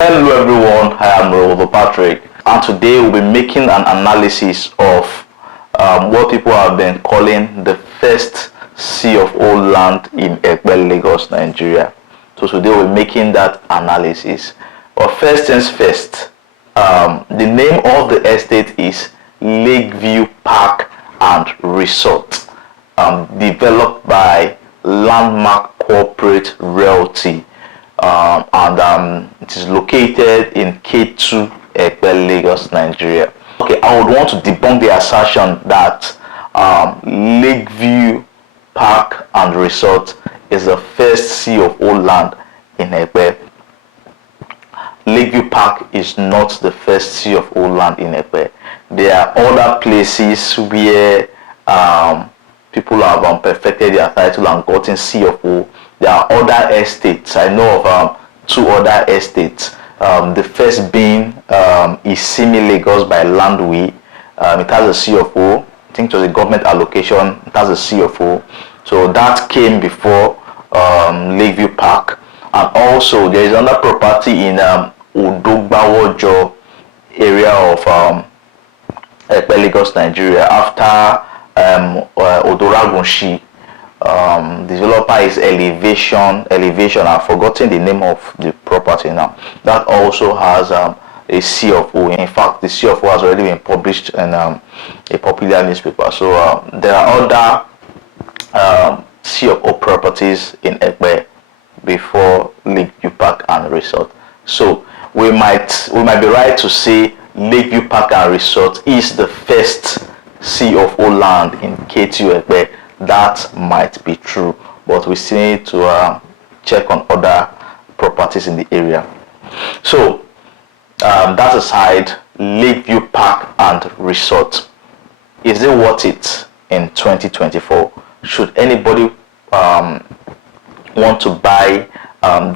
Hello everyone, I am Robert Patrick, and today we'll be making an analysis of what people have been calling the first sea of all land in Epe, Lagos, Nigeria. So today we'll be making that analysis. But first things first, the name of the estate is Lakeview Park and Resort, developed by Landmark Corporate Realty. It is located in Ketu Epe, Lagos, Nigeria. Okay, I would want to debunk the assertion that Lakeview Park and Resort is the first sea of all land in Epe. Lakeview Park is not the first sea of all land in Epe. There are other places where people have perfected their title and gotten sea of all. There are other estates. I know of two other estates. The first being Isimi Lagos by Landway. It has a CFO. I think it was a government allocation. It has a CFO. So that came before Lakeview Park. And also there is another property in Odogbawojo area of Epe, Lagos, Nigeria, after Odoragunshi. Developer is elevation. I've forgotten the name of the property now. That also has a CFO. In fact, the CFO has already been published in a popular newspaper. So there are other CFO properties in Epe before Lakeview Park and Resort. So we might be right to say Lakeview Park and Resort is the first sea of all land in Ketu Epe. That might be true, but we still need to check on other properties in the area. So that aside, Lakeview Park and Resort, is it worth it in 2024? Should anybody want to buy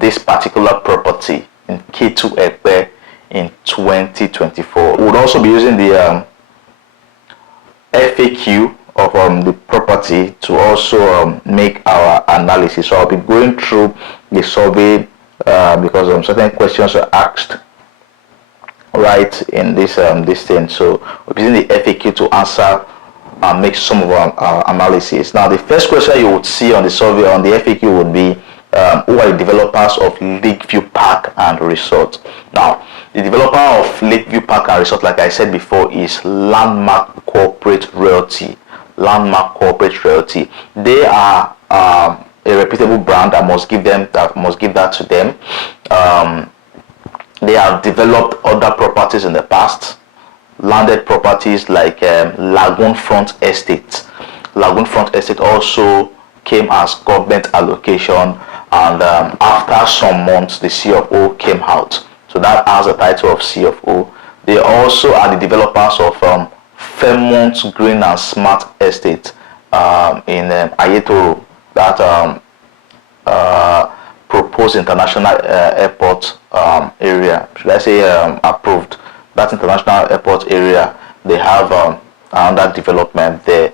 this particular property in Ketu Epe in 2024? We would also be using the FAQ of the property to also make our analysis. So I'll be going through the survey because certain questions are asked right in this thing. So we're using the FAQ to answer and make some of our analysis. Now the first question you would see on the survey on the FAQ would be who are the developers of Lakeview Park and Resort? Now the developer of Lakeview Park and Resort, like I said before, is Landmark Corporate Realty. Landmark Corporate Realty. They are a reputable brand. I must give that to them. They have developed other properties in the past, landed properties like Lagoon Front Estate. Lagoon Front Estate also came as government allocation, and after some months the CFO came out, so that has the title of CFO. They also are the developers of Fairmont Green and Smart Estate in Ayetoro, that proposed international airport area. Should I say approved? That international airport area, they have another development there.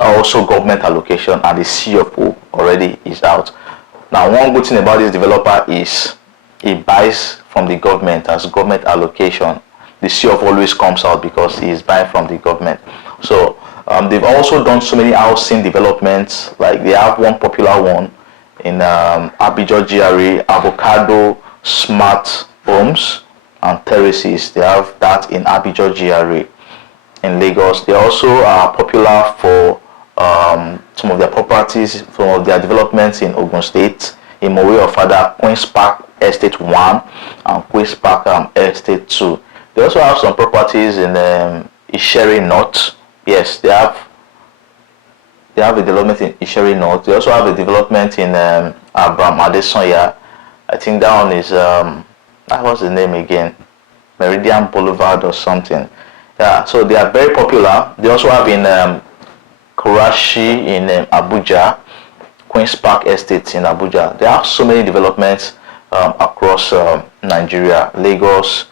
Also government allocation, and the CFO already is out. Now one good thing about this developer is he buys from the government as government allocation. The CFO always comes out because he is buying from the government. So they've also done so many housing developments. Like they have one popular one in Ajah GRA, Avocado Smart Homes and Terraces. They have that in Ajah GRA in Lagos. They also are popular for some of their properties, some of their developments in Ogun State, in Mowe of Father, Queen's Park Estate 1 and Queen's Park Estate 2. They also have some properties in Ishere North. Yes, they have a development in Ishere North. They also have a development in Abraham Adesanya. I think that one is what's the name again? Meridian Boulevard or something. Yeah, so they are very popular. They also have in Karachi in Abuja, Queen's Park Estate in Abuja. They have so many developments across Nigeria, Lagos,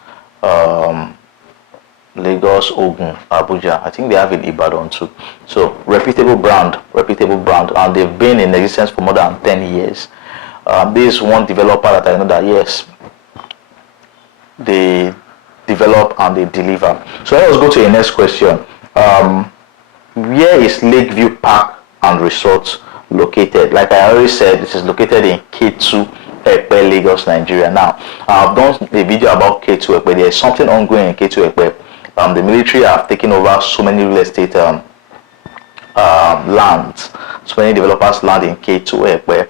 Ogun, Abuja. I think they have in Ibadan too. So reputable brand, and they've been in existence for more than 10 years. This is one developer that I know that yes, they develop and they deliver. So let us go to the next question. Where is Lakeview Park and Resort located? Like I already said, it is located in Ketu Epe, Lagos, Nigeria. Now, I've done a video about Ketu Epe. There is something ongoing in Ketu Epe. The military have taken over so many real estate lands, so many developers land in Ketu Epe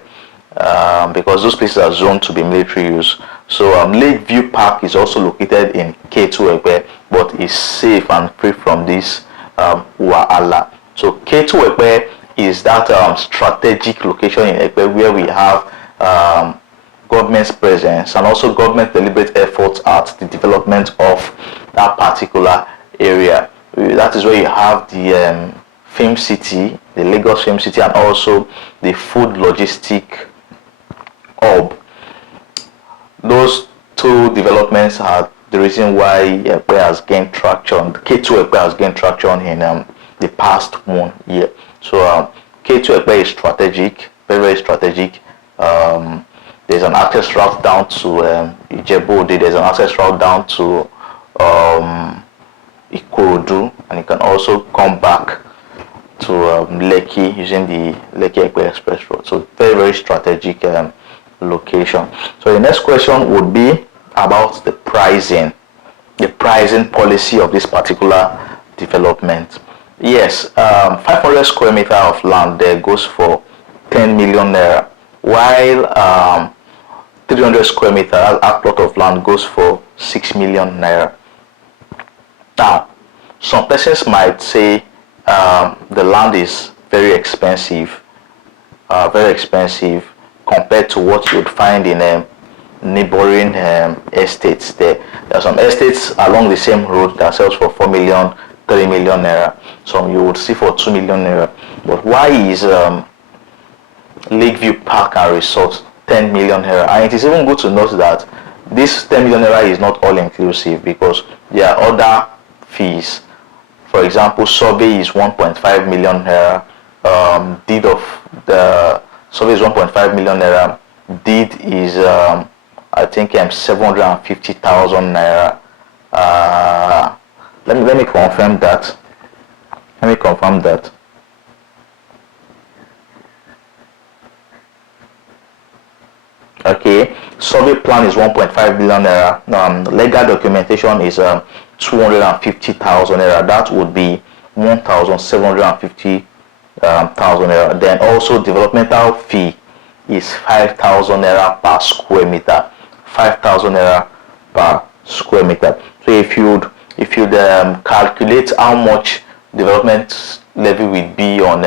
because those places are zoned to be military use. So Lakeview Park is also located in Ketu Epe, but is safe and free from this wahala. So Ketu Epe is that strategic location in Epe where we have government's presence and also government deliberate efforts at the development of that particular area. That is where you have the film city, the Lagos film city, and also the food logistic hub. Those two developments are the reason why Epe has gained traction. Ketu Epe has gained traction in the past 1 year. So Ketu Epe is strategic, very, very strategic. There's an access route down to Ijebu. There's an access route down to Ikorodu, and you can also come back to Lekki using the Lekki Epe Express Road. So very, very strategic location. So the next question would be about the pricing policy of this particular development. Yes, 500 square meter of land there goes for 10 million naira, while 300 square meter, that plot of land goes for 6 million naira. Now, some persons might say the land is very expensive compared to what you would find in neighboring estates. There are some estates along the same road that sells for 4 million, 3 million naira. Some you would see for 2 million naira. But why is Lakeview Park and Resort 10 million naira? And it is even good to note that this 10 million naira is not all inclusive because there are other fees. For example, survey is 1.5 million naira. Deed of the survey is 1.5 million naira. Deed is I think 750,000 naira. Let me confirm that. Okay, survey plan is 1.5 billion naira. Legal documentation is 250,000 naira. That would be 1,750,000 naira. Then also developmental fee is 5,000 naira per square meter. 5,000 naira per square meter. So if you'd calculate how much development levy will be on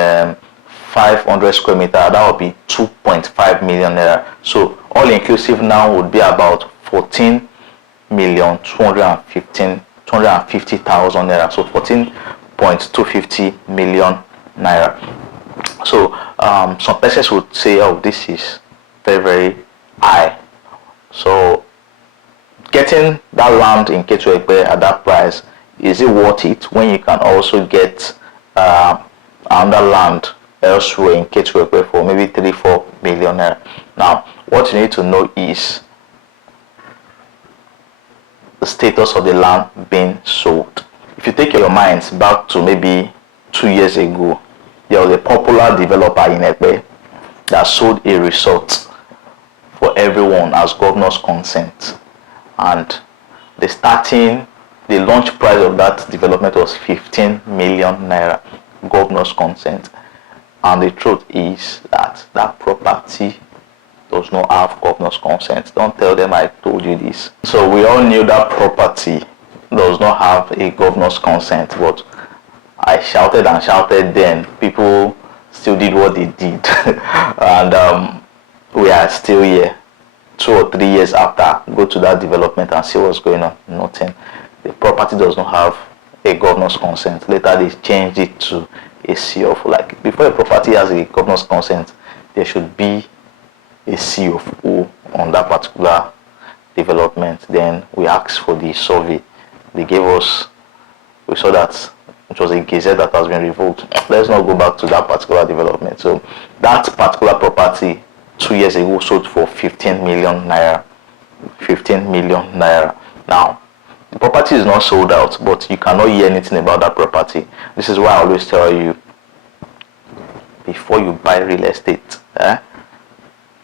500 square meter, that would be 2.5 million naira. So all inclusive now would be about 14,250,000 naira. So 14.250 million naira. So some persons would say, oh, this is very, very high. So getting that land in Ketu Epe at that price, is it worth it when you can also get another land elsewhere in Ketu Epe for maybe 3-4 million naira? Now, what you need to know is the status of the land being sold. If you take your minds back to maybe 2 years ago, there was a popular developer in Epe that sold a resort for everyone as governor's consent, and the launch price of that development was 15 million naira, governor's consent. And the truth is that property does not have governor's consent. Don't tell them I told you this. So we all knew that property does not have a governor's consent, but I shouted and shouted then. People still did what they did. And we are still here 2 or 3 years after. Go to that development and see what's going on. Nothing. The property does not have a governor's consent. Later they changed it to a COF. Like before a property has a governor's consent, there should be a COF on that particular development. Then we asked for the survey. They gave us, we saw that it was a gazette that has been revoked. Let's not go back to that particular development. So that particular property 2 years ago sold for 15 million naira. 15 million naira. Now, the property is not sold out, but you cannot hear anything about that property. This is why I always tell you, before you buy real estate,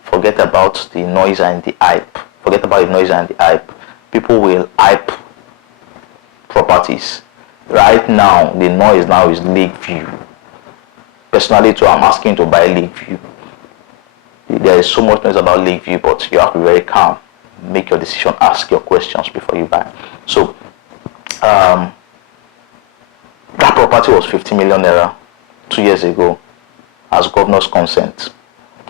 forget about the noise and the hype. Forget about the noise and the hype. People will hype properties. Right now, the noise now is Lakeview. Personally, too, I'm asking to buy Lakeview. There is so much noise about Lakeview, but you have to be very calm. Make your decision, ask your questions before you buy. So, that property was 50 million naira 2 years ago as governor's consent.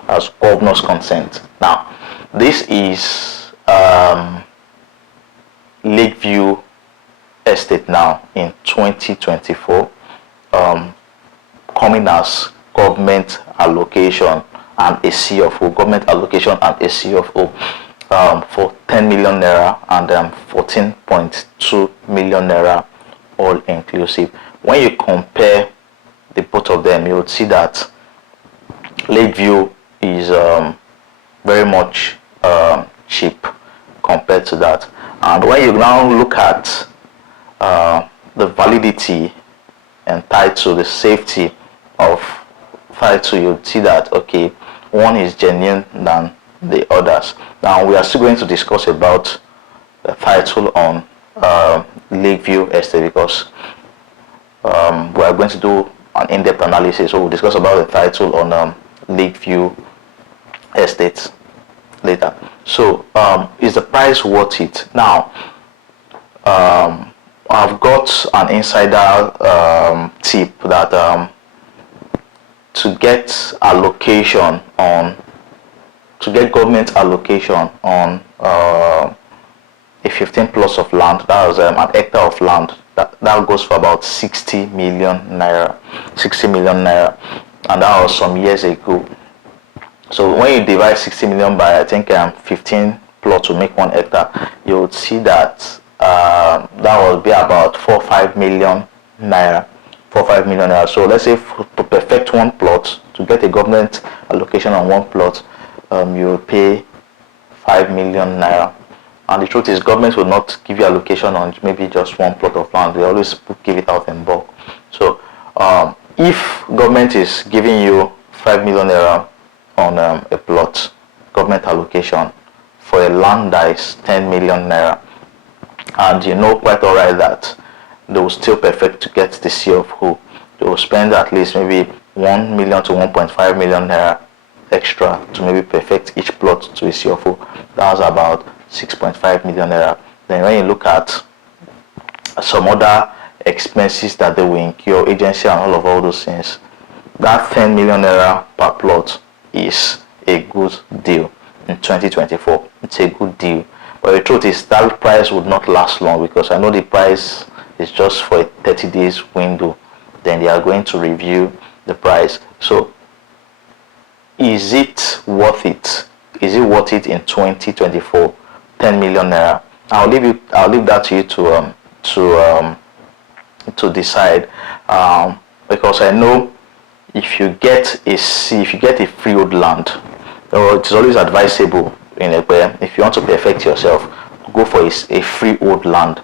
As governor's consent. Now, this is Lakeview Estate now in 2024, coming as government allocation and a CFO, government allocation and a CFO for 10 million naira and 14.2 million naira all inclusive. When you compare the both of them, you would see that Lakeview is very much cheap compared to that. And when you now look at the validity and title, the safety of title, you see that okay, one is genuine than the others. Now we are still going to discuss about the title on Lakeview Estate because we are going to do an in-depth analysis. So we'll discuss about the title on Lakeview Estate later. So is the price worth it? Now I've got an insider tip that to get allocation on, to get government allocation on a 15 plus of land, that was an hectare of land, that goes for about 60 million naira. 60 million naira, and that was some years ago. So when you divide 60 million by I think 15 plots to make 1 hectare, you would see that that will be about 4-5 million naira. 4-5 million naira. So let's say to perfect 1 plot, to get a government allocation on 1 plot, you will pay 5 million naira. And the truth is, government will not give you allocation on maybe just 1 plot of land. They always give it out in bulk. So if government is giving you 5 million naira on a plot, government allocation for a land that is 10 million naira, and you know quite alright that they will still perfect to get the CFO, they will spend at least maybe 1 million to 1.5 million naira extra to maybe perfect each plot to a CFO. That's about 6.5 million naira. Then when you look at some other expenses that they will incur, agency and all those things, that 10 million naira per plot is a good deal in 2024. It's a good deal. But the truth is that price would not last long, because I know the price is just for a 30 days window. Then they are going to review the price. So is it worth it? Is it worth it in 2024? 10 million naira. I'll leave that to you to decide, because I know if you get a freehold land, it is always advisable in Epe, if you want to perfect yourself, go for a freehold land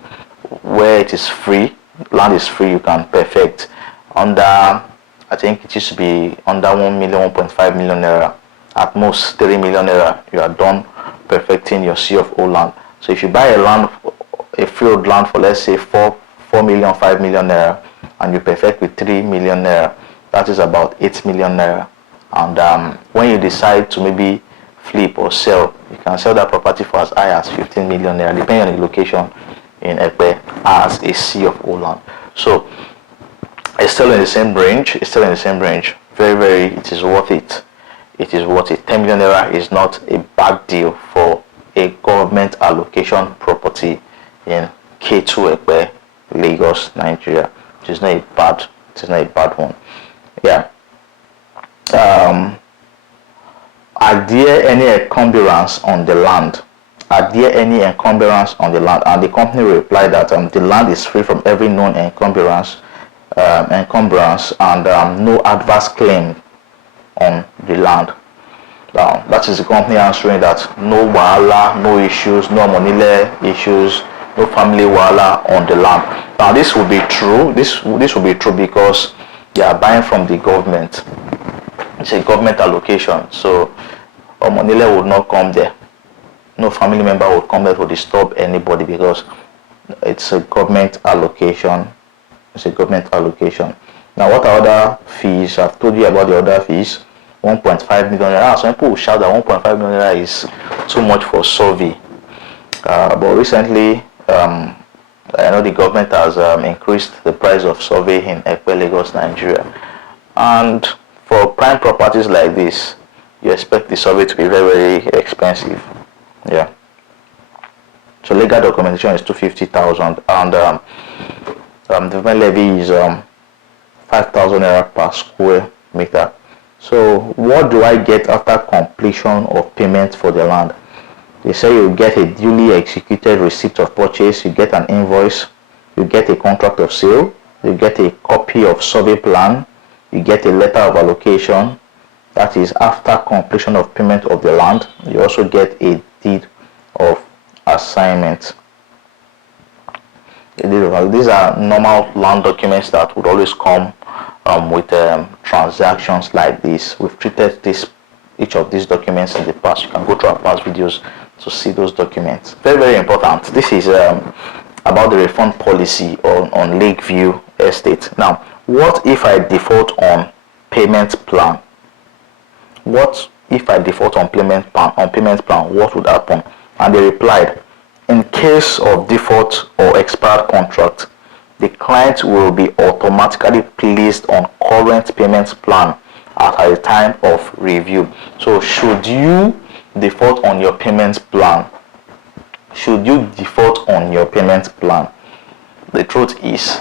where it is free. Land is free, you can perfect under, I think it used to be under 1 million, 1.5 million naira, at most 3 million naira, you are done perfecting your CFO land. So if you buy a freehold land for let's say 4 million, 5 million naira, and you perfect with 3 million naira, that is about 8 million naira. And when you decide to maybe flip or sell, you can sell that property for as high as 15 million naira, depending on the location in Epe, as a CFO land. So it's still in the same range. It's still in the same range. Very, it is worth it. It is worth it. 10 million naira is not a bad deal for a government allocation property in Ketu Epe, Lagos, Nigeria. It is not a bad one. Yeah. Are there any encumbrance on the land? Are there any encumbrance on the land? And the company replied that the land is free from every known encumbrance and no adverse claim on the land. Now, that is the company answering that no wahala, no issues, no monile issues, no family wahala on the land. Now, this will be true. This will be true because they are buying from the government. It's a government allocation, so monile would not come there. No family member would come there to disturb anybody because it's a government allocation. It's a government allocation. Now, what are other fees? I've told you about the other fees. 1.5 million naira. Some people will shout that 1.5 million naira is too much for survey. But recently, I know the government has increased the price of survey in Epe, Lagos, Nigeria. And for prime properties like this, you expect the survey to be very, very expensive. Yeah. So legal documentation is 250,000, and development levy is 5,000 naira per square meter. So what do I get after completion of payment for the land? They say you get a duly executed receipt of purchase, you get an invoice, you get a contract of sale, you get a copy of survey plan, you get a letter of allocation. That is after completion of payment of the land. You also get a deed of assignment. These are normal land documents that would always come with transactions like this. We've treated each of these documents in the past. You can go through our past videos to see those documents. Very, very important. This is about the refund policy on Lakeview Estate. Now, what if I default on payment plan? What if I default on payment plan? What would happen? And they replied, in case of default or expired contract, the client will be automatically placed on current payment plan at a time of review. So should you default on your payment plan? The truth is,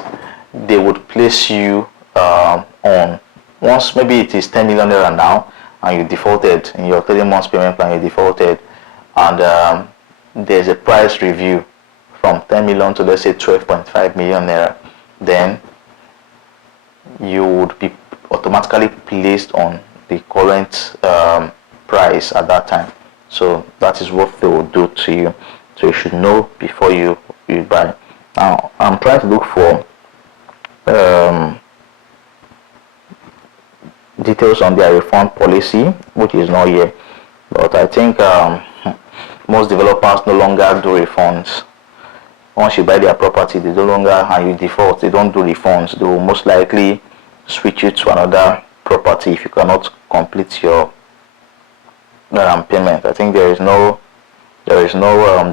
they would place you on, once maybe it is 10 million naira now, and you defaulted in your 30 months payment plan, you defaulted, and there's a price review from 10 million to, let's say, 12.5 million naira, then you would be automatically placed on the current price at that time. So that is what they will do to you. So you should know before you buy. Now, I'm trying to look for details on their refund policy, which is not here, but I think most developers no longer do refunds. Once you buy their property, they no longer, and you default, they don't do refunds. They will most likely switch you to another property if you cannot complete your payment. I think there is no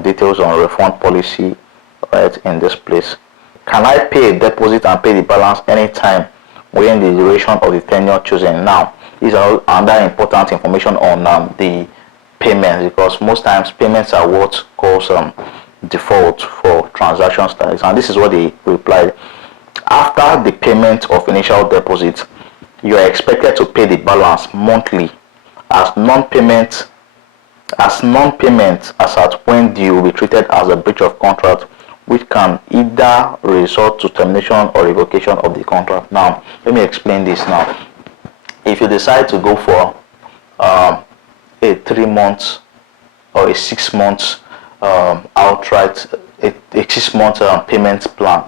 details on refund policy right in this place. Can I pay a deposit and pay the balance anytime within the duration of the tenure chosen? Now, these are another important information on the payments, because most times payments are what cause default for transaction status, and this is what they replied. After the payment of initial deposit, you are expected to pay the balance monthly, as non-payment as at when due will be treated as a breach of contract, which can either result to termination or revocation of the contract. Now, let me explain this now. If you decide to go for a 3 months or a 6 months outright, a 6 month payment plan.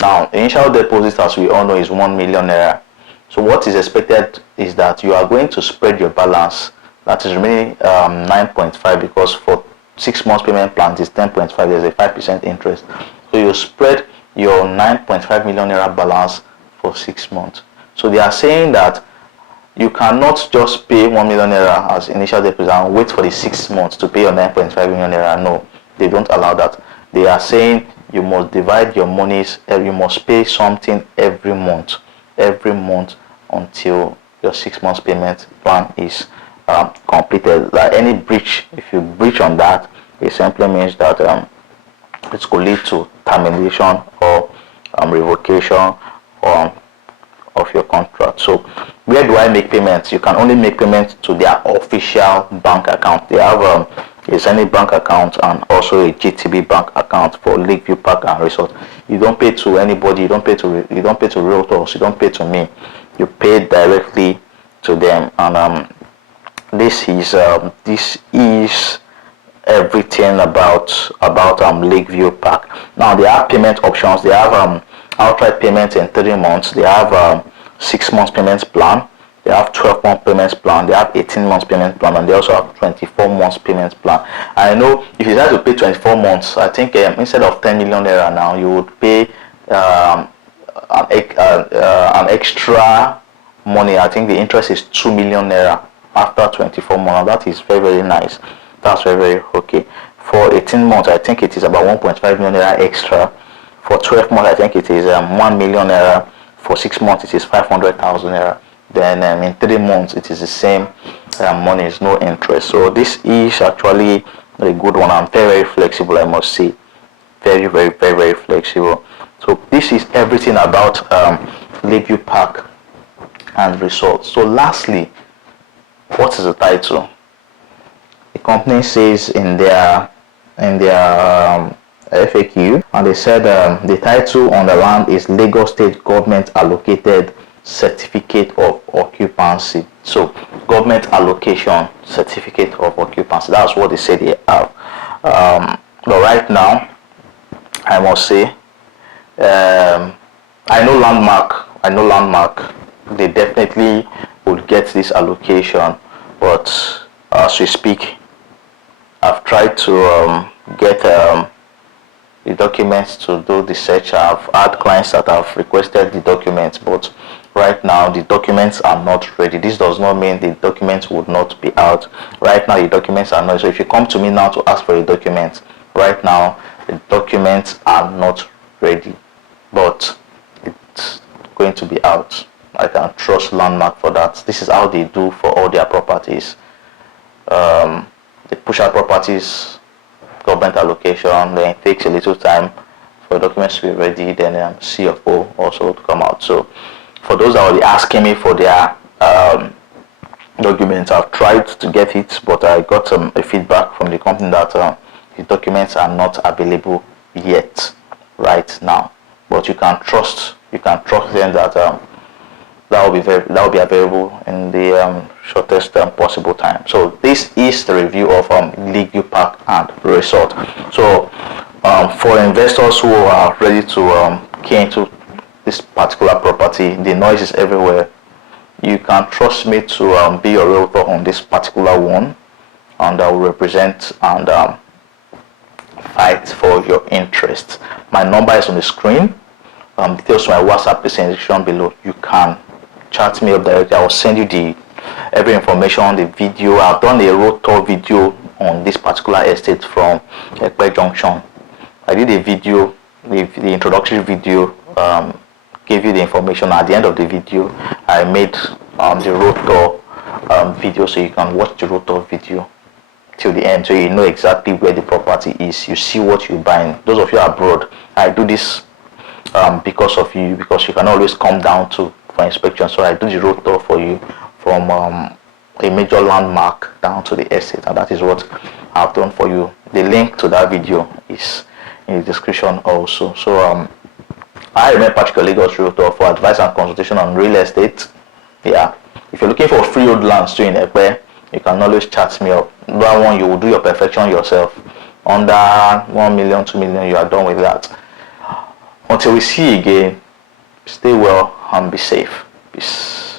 Now, initial deposit, as we all know, is 1 million naira. So what is expected is that you are going to spread your balance. That is remaining 9.5, because for 6 months payment plans is 10.5. There's a 5% interest. So you spread your 9.5 million naira balance for 6 months. So they are saying that you cannot just pay 1 million naira as initial deposit and wait for the 6 months to pay your 9.5 million naira. No, they don't allow that. They are saying you must divide your monies, you must pay something every month until your 6 months payment plan is completed. Like any breach, if you breach on that, it simply means that it could lead to termination or revocation of your contract. So where do I make payments? You can only make payments to their official bank account. They have a Zenith bank account and also a GTB bank account for Lakeview Park and Resort. You don't pay to anybody. You don't pay to realtors. You don't pay to me. You pay directly to them, and this is everything about Lakeview Park. Now they have payment options. They have outright payment in 3 months. They have 6 months payment plan. They have 12-month payments plan. They have 18 months payment plan, and they also have 24 months payment plan. I know if you decide to pay 24 months, I think instead of 10 million naira now, you would pay an extra money. I think the interest is 2 million naira after 24 months. That is very, very nice. That's very, very okay. For 18 months, I think it is about 1.5 million naira extra. For 12 months, I think it is 1 million naira. For 6 months, it is 500,000 naira. Then in 3 months, it is the same money, is no interest. So this is actually a good one. I'm very, very flexible, I must say. Very, very, very, very flexible. So this is everything about Lakeview Park and Resort. So lastly, what is the title? The company says in their FAQ, and they said the title on the land is Lagos State Government Allocated Certificate of Occupancy. So government allocation certificate of occupancy. That's what they say they have. But right now, I must say, I know Landmark. They definitely would get this allocation, but as we speak, I've tried to get the documents to do the search. I've had clients that have requested the documents, but right now the documents are not ready. This does not mean the documents would not be out. Right now the documents are not. So if you come to me now to ask for a document, right now the documents are not ready, but it's going to be out. I can trust Landmark for that. This is how they do for all their properties. They push out properties, government allocation, then it takes a little time for documents to be ready, then CFO also to come out. So for those that are asking me for their documents, I've tried to get it, but I got a feedback from the company that the documents are not available yet right now. But you can trust them that that will be available in the shortest possible time. So this is the review of Lakeview Park and Resort. So for investors who are ready to key into this particular property, the noise is everywhere. You can trust me to be your realtor on this particular one, and I will represent and fight for your interest. My number is on the screen. Details to my WhatsApp is in the description below. You can chat me up directly. I will send you every information on the video. I've done a road tour video on this particular estate from Epe Junction. I did a video, the introductory video, gave you the information. At the end of the video, I made the road tour video, so you can watch the road tour video till the end, so you know exactly where the property is. You see what you're buying. Those of you abroad, I do this because of you, because you can always come down for inspection. So I do the road tour for you from a major landmark down to the estate, and that is what I've done for you. The link to that video is in the description also. So I remain Patrick Lagos Realtor for advice and consultation on real estate. Yeah, if you're looking for freehold lands too in Epe, you can always chat me up. That one, you will do your perfection yourself. Under 1 million, 2 million, you are done with that. Until we see you again, stay well and be safe. Peace.